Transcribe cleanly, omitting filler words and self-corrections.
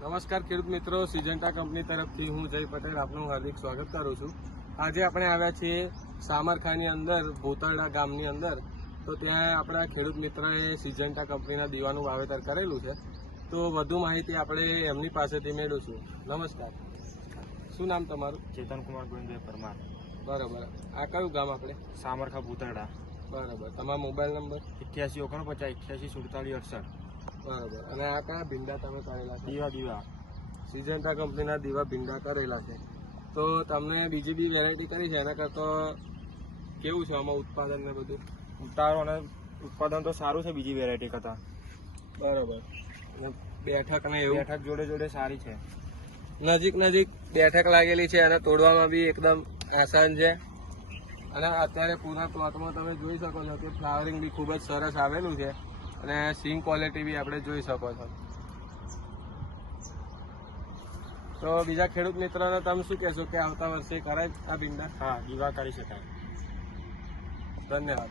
નમસ્કાર ખેડૂત મિત્રો, સિજન્ટા કંપની તરફથી હું જય પટેલ આપનું હાર્દિક સ્વાગત કરું છું। આજે આપણે આવ્યા છીએ સામરખાની અંદર ભૂતરડા ગામની અંદર। તો ત્યાં આપણા ખેડૂત મિત્રએ સિજન્ટા કંપનીના દીવાનું વાવેતર કરેલું છે। તો વધુ માહિતી આપણે એમની પાસેથી મેળવીશું। નમસ્કાર, શું નામ તમારું? ચેતન કુમાર ગોવિંદભાઈ પરમાર। બરાબર, આ કયું ગામ આપણે? સામરખા ભૂતરડા। બરાબર, તમારો મોબાઈલ નંબર? 88 49 88 47 68। બરાબર, અને આ કયા ભીંડા તમે કરેલા છે? દીવા સિજન્ટા કંપનીના દીવા ભીંડા કરેલા છે। તો તમને બીજી બી વેરાયટી કરી છે, એના કરતાં કેવું છે આમાં ઉત્પાદન ને બધું? ઉતારો અને ઉત્પાદન તો સારું છે બીજી વેરાયટી કરતાં। બરાબર, અને બેઠક ને એવું? બેઠક જોડે જોડે સારી છે। નજીક બેઠક લાગેલી છે અને તોડવામાં બી એકદમ આસાન છે। અને અત્યારે પૂરા પ્લોટમાં તમે જોઈ શકો છો કે ફ્લાવરિંગ બી ખૂબ જ સરસ આવેલું છે અને સિંગ ક્વોલિટી બી આપણે જોઈ શકો છો। તો બીજા ખેડૂત મિત્રોને તમે શું કહેશો કે આવતા વર્ષે કરાય આ ભીંડા? હા, દીવા કરી શકાય। ધન્યવાદ।